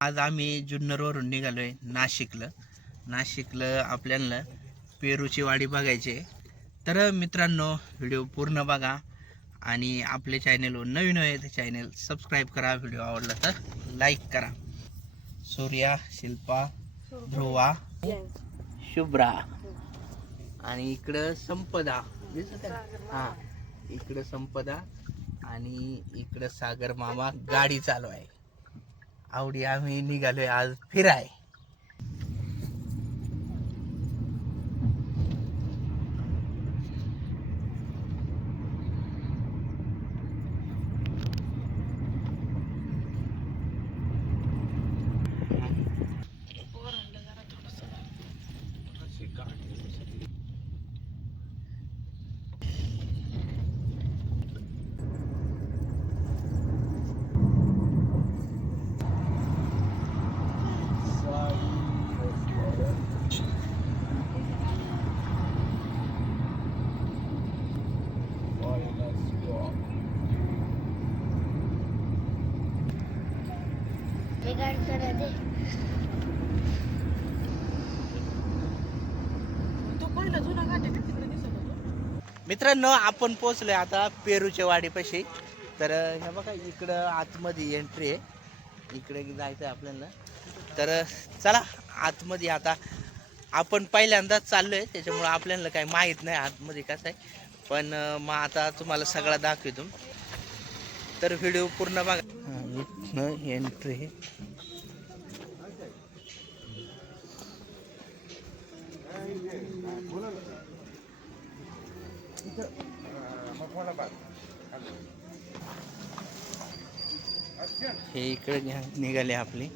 आज आम्ही जुन्नरवरून निघालोय नाशिकला आपल्याला पेरूची वाडी बघायची. तर मित्रांनो, व्हिडिओ पूर्ण बघा आणि आपल्या चॅनलवर नवीन आहे तर चॅनल सबस्क्राईब करा. व्हिडिओ आवडला तर लाईक करा. सूर्या, शिल्पा, ध्रुवा, शुभ्रा आणि इकडं संपदा. हा, इकडं संपदा आणि इकडं सागर मामा गाडी चालू आहे. आवडी आम्ही निघालोय आज फिराय. मित्रांनो, आपण पोहोचलोय आता पेरूच्या वाडीपाशी. तर हे बघा, इकडं आतमध्ये एंट्री आहे. इकडे जायचं आहे आपल्याला. तर चला आतमध्ये. आता आपण पहिल्यांदाच चाललोय त्याच्यामुळं आपल्याला काही माहीत नाही आतमध्ये कसं आहे. पण मग आता तुम्हाला सगळा दाखवतो. तर व्हिडिओ पूर्ण बघा. इथनं एंट्री आहे. हे इकडे निघाले आपली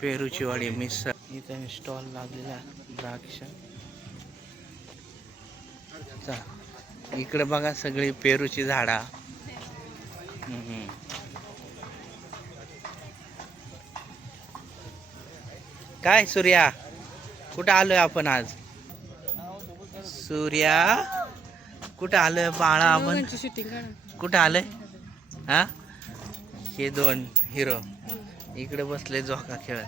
पेरूची वाडी मिसळ. इथं स्टॉल लागलेला द्राक्ष. इकडे बघा सगळी पेरूची झाडा. काय सूर्या, कुठं आलोय आपण आज? सूर्या, कुठं आलोय बाळा आपण? कुठं आलोय? हा, हे दोन हिरो इकडे बसले झोका खेळत.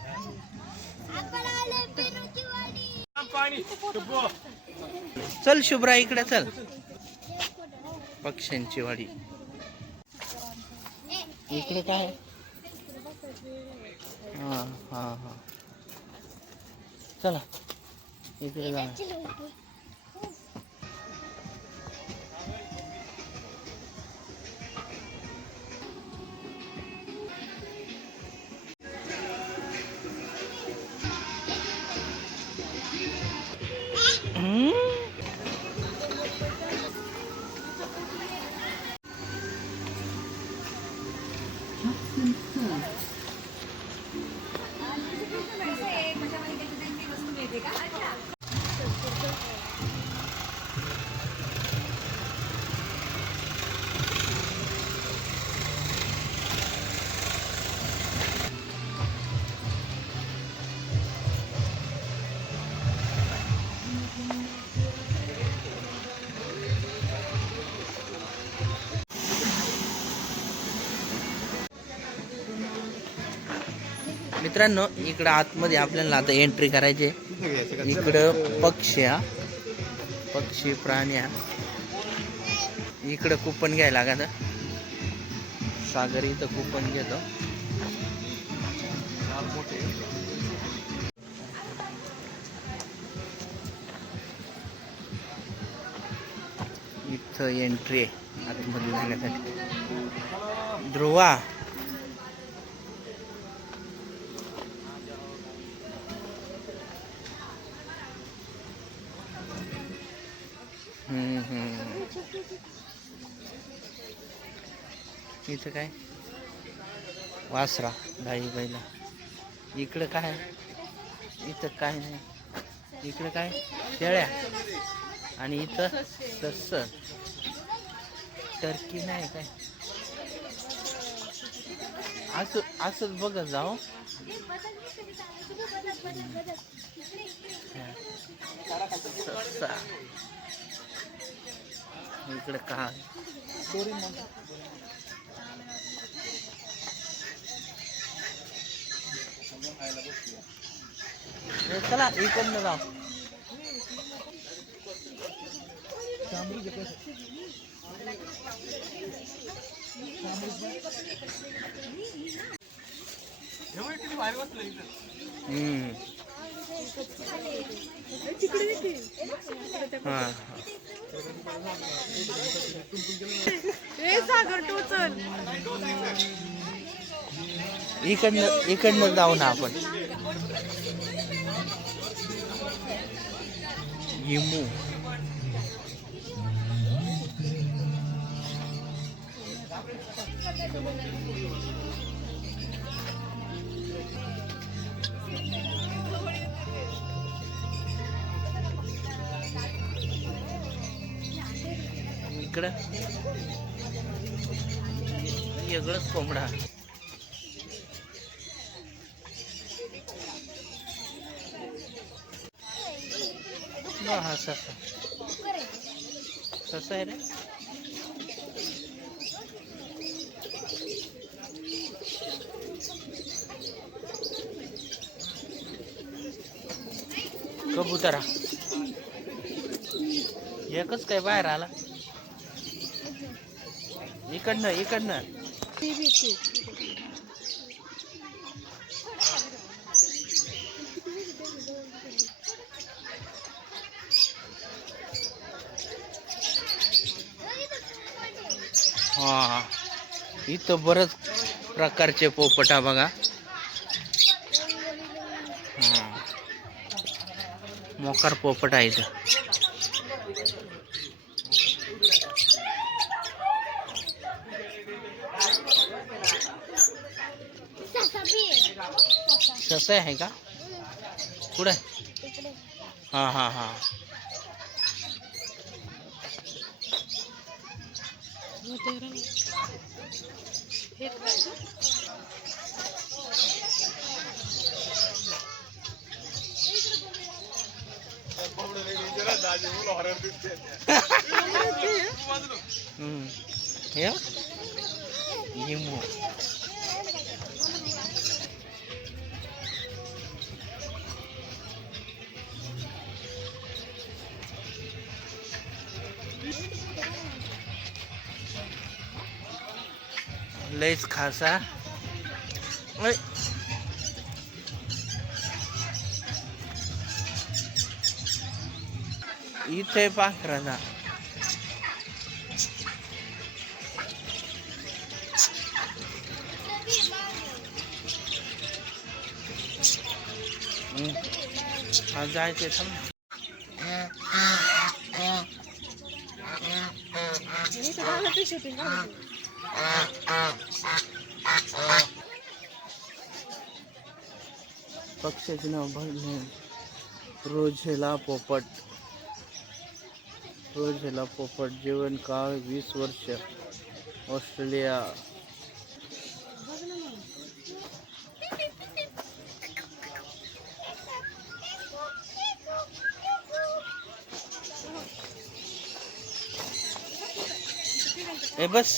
चल शुभ्रा, इकडे चल. पक्ष्यांची वाडी इकडे काय? हा हा हा, चला इकडे जा. मित्रांनो, इकडं आतमध्ये आपल्याला आता एंट्री करायची. इकडं पक्षी प्राणी. इकडं कुपन घ्यायला लागत. सागर इथं कुपन घेतो. इथं एंट्री आहे आतमध्ये जाण्यासाठी. ध्रुवा, इथं काय वासरा, गाई बैला. इकडं काय? इथं काय नाही. इकडं काय शेळ्या आणि इथं सस. टर्की नाही काय असंच बघत जाऊ. इकडे का चला इकडनं जाऊ. इकडनं जाऊ ना आपण. हिमू इकडं वेगळंच कोंबडा. हा ससा ससा आहे रे. कबुतरा एकच काय बाहेर आला. इकडनं हा इथं बरंच प्रकारचे पोपटा बघा. हा मोकार पोपट आहे इथं. ससा आहे का कुठे? हा हा हा हिमू लयच खासा. इथे पाखराचा जायचे थांब. पक्षाचे नाव बघणे. रोझेला पोपट. रोझेला पोपट जीवनकाळ 20 वर्ष. ऑस्ट्रेलिया. ए बस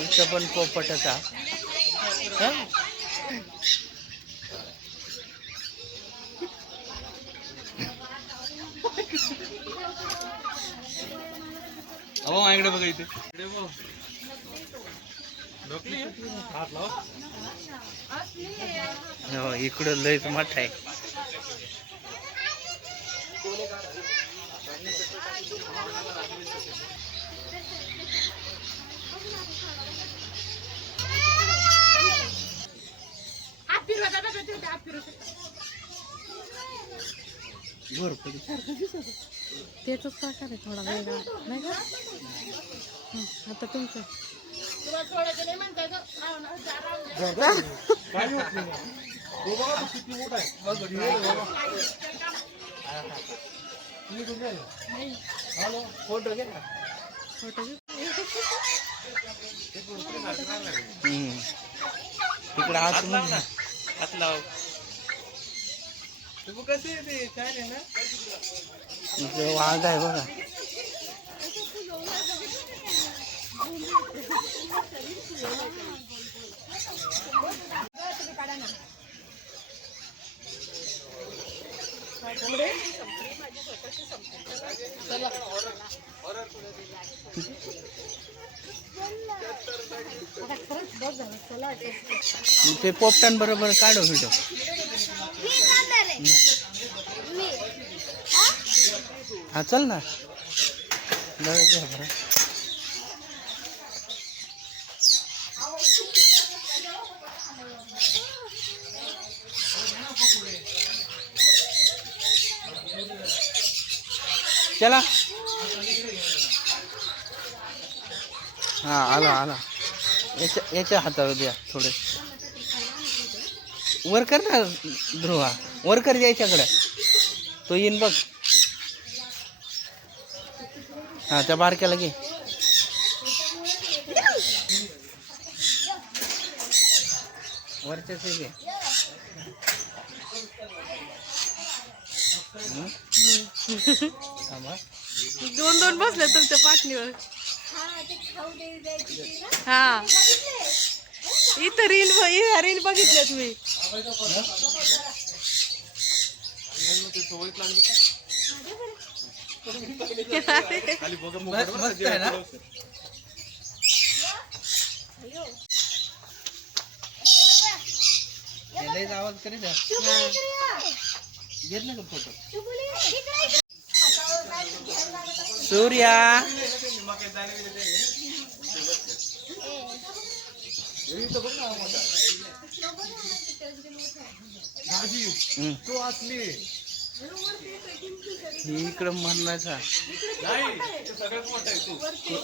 इथं पण पोपटाचा. अहो माझ्याकडे बघा इथे. हो इकडं लयच मोठा आहे. त्याच प्रकार आहे थोडा वेगळा नाही का. आता तुमचं फोटो घे ना. फोटो घेऊ. तिकडे आत ना. इकडे वाघ आहे बघा. ते पोपटान बरोबर काढू व्हिडिओ. हा चल ना. बरं. चला. हा आला आला. याच्या हातावर द्या थोडे. वर कर ना ध्रुवा. वर कर याच्याकडे. तो येईन बघ. हा त्या बारक्याला घे. वरच्याच घे. दोन दोन बसले तुमच्या पाटणीवर. हा इथं रील बघितल्यात मी. मस्त आहे ना. आवाज करी द्या. घेतला का फोटो. सूर्या इकडं म्हणण्याचा.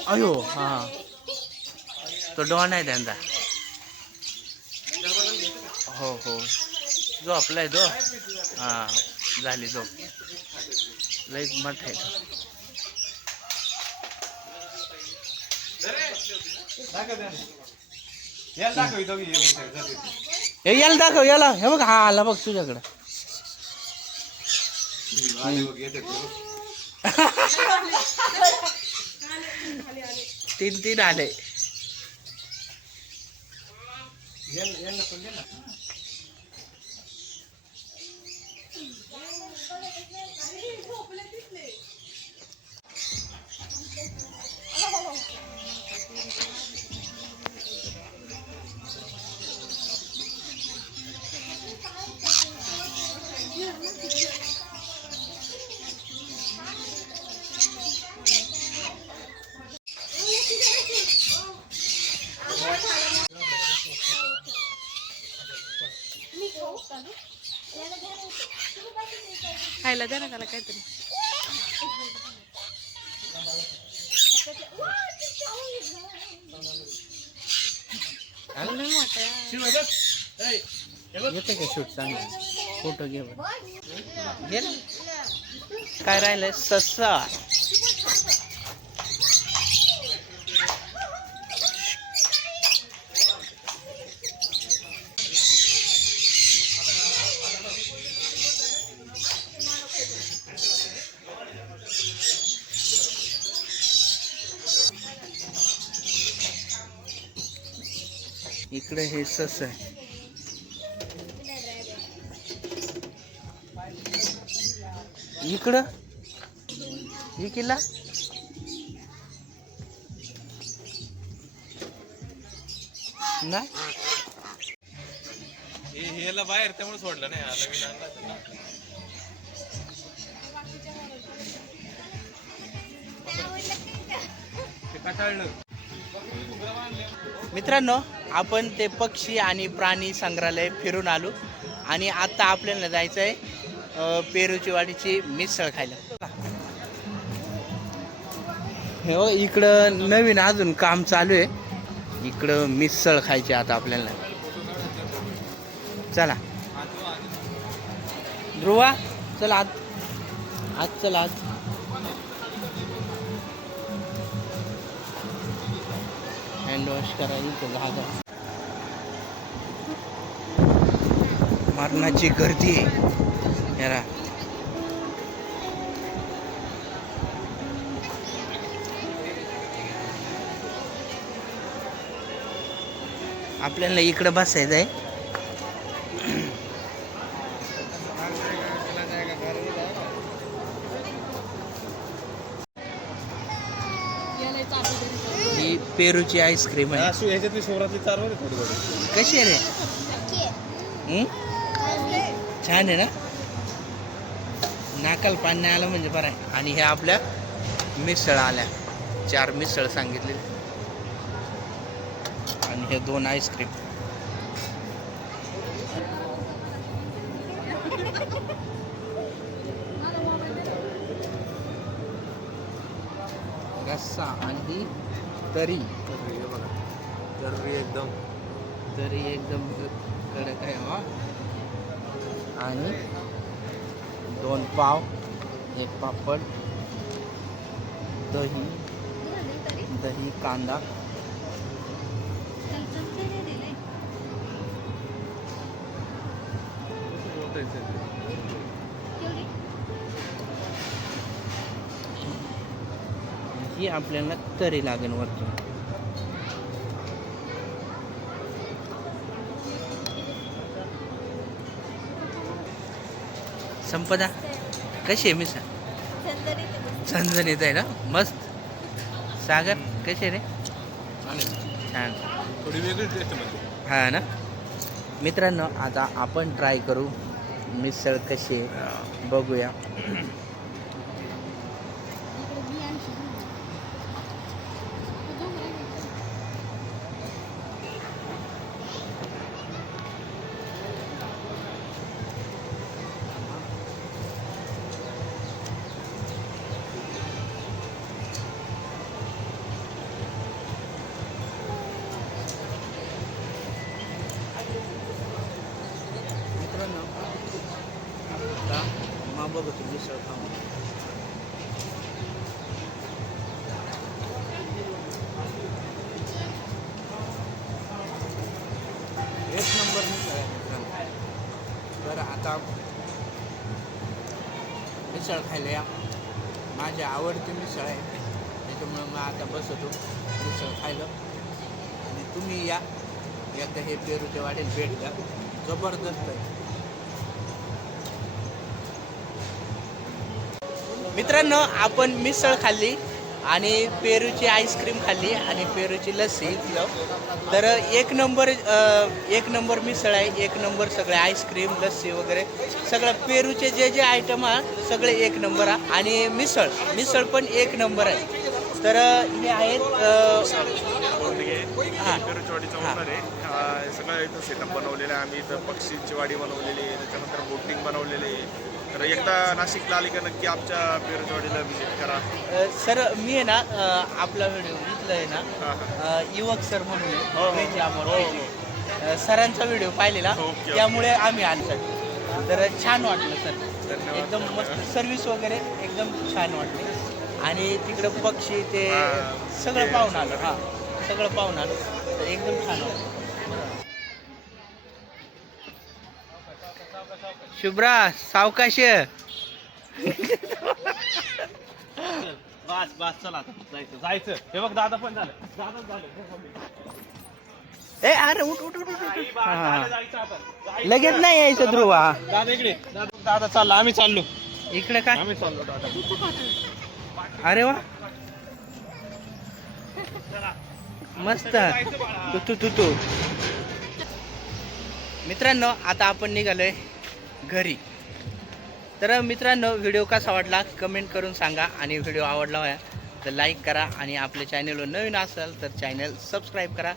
अयो हा तो डॉन आहे त्यांचा. हो हो जो आपला आहे तो. हा झाली झोप. लई मठ आहे. याला दाखव याला. हे बघ हा आला बघ तुझ्याकडं. तीन आले. खायला द्या ना त्याला काहीतरी. येते का शूट चांगलं. फोटो घे घे ना. काय राहिलंय ससा. इकडे हे सस आहे. इकडं ही किल्ला ना. हेला बाहेर त्यामुळे सोडलं नाही. नवीन आणला मित्रांनो आपण ते पक्षी आणि प्राणी संग्रहालय फिरून आलो आणि आता आपल्याला जायचं आहे पेरूची वाडीची मिसळ खायला. हो इकडं नवीन अजून काम चालू आहे. इकडं मिसळ खायची आता आपल्याला. चला ध्रुवा चला आत चला आत. हँड वॉश करायची जागा. मरणाची गर्दी आहे याला. आपल्याला इकडं बसायचं आहे. ही पेरूची आईस्क्रीम आहे. ह्याच्यातली सोरातली चार वर थोडी थोडी. कशी आहे रे? छान आहे ना. नाकाल पाणी नाही आलं म्हणजे बरं आहे. आणि हे आपल्या मिसळ आल्या. 4 मिसळ सांगितले आणि हे 2 आईस्क्रीम. रस्सा आणि ही तरी तरी एकदम कडक आहे हा. आणि 2 पाव, 1 पापड, दही कांदा. ही आपल्याला तरी लागेल वरतून. संपदा कशी आहे मिसळ? झणझणीत आहे ना, मस्त. सागर कशी रे? छान. थोडी वेगळी टेस्ट म्हणजे. हा ना. मित्रांनो आता आपण ट्राय करू मिसळ कशी आहे बघूया. मित्रांनो आता बघू तुम्ही मिसळ खाऊन. एक नंबर मिसळ आहे मित्रांनो. तर आता मिसळ खायला या. माझी आवडती मिसळ आहे त्याच्यामुळं मग आता बसतो मिसळ खायला. आणि तुम्ही या एकदा हे पेरूच्या वाटेत भेट द्या. जबरदस्त आहे मित्रांनो. आपण मिसळ खाल्ली आणि पेरूची आईस्क्रीम खाल्ली आणि पेरूची लस्सी पिलो. तर एक नंबर मिसळ आहे. 1 नंबर सगळे आईस्क्रीम लस्सी वगैरे सगळं पेरूचे जे आयटम आहे सगळे 1 नंबर आहे. आणि मिसळ पण 1 नंबर आहे. तर हे आहेत सगळं इथं सेटअप बनवलेलं आहे. आम्ही इथं पक्षींची वाडी बनवलेली आहे, त्याच्यानंतर बोटिंग बनवलेली आहे. तर एकदा नाशिकला आली का नक्की आमच्या पेरूचवाडीला व्हिजिट करा. सर मी आहे ना आपला व्हिडिओ इथलं आहे ना युवक सर म्हणून सरांचा व्हिडिओ पाहिलेला त्यामुळे आम्ही आलो सर. तर छान वाटलं सर. एकदम मस्त सर्व्हिस वगैरे एकदम छान वाटली. आणि तिकडं पक्षी ते सगळं पाहून आलं. हां सगळं पाहून आलं तर एकदम छान वाटलं. शुभ्रा सावकाश. बस चला जायचं. हे बघ दादा पण झालं. ए अरे उठ. लगेच नाही यायचं ध्रुवा. दादा इकडे. दादा चालला. आम्ही चाललो इकडे काय? आम्ही चाललो दादा. अरे वा मस्त. तू मित्रांनो आता आपण निघालोय घरी. तर मित्रांनो व्हिडिओ कसा वाटला कमेंट करून सांगा. आणि व्हिडिओ आवडला तर लाईक करा. आणि आपल्या चॅनलवर नवीन असाल तर चॅनल सबस्क्राईब करा.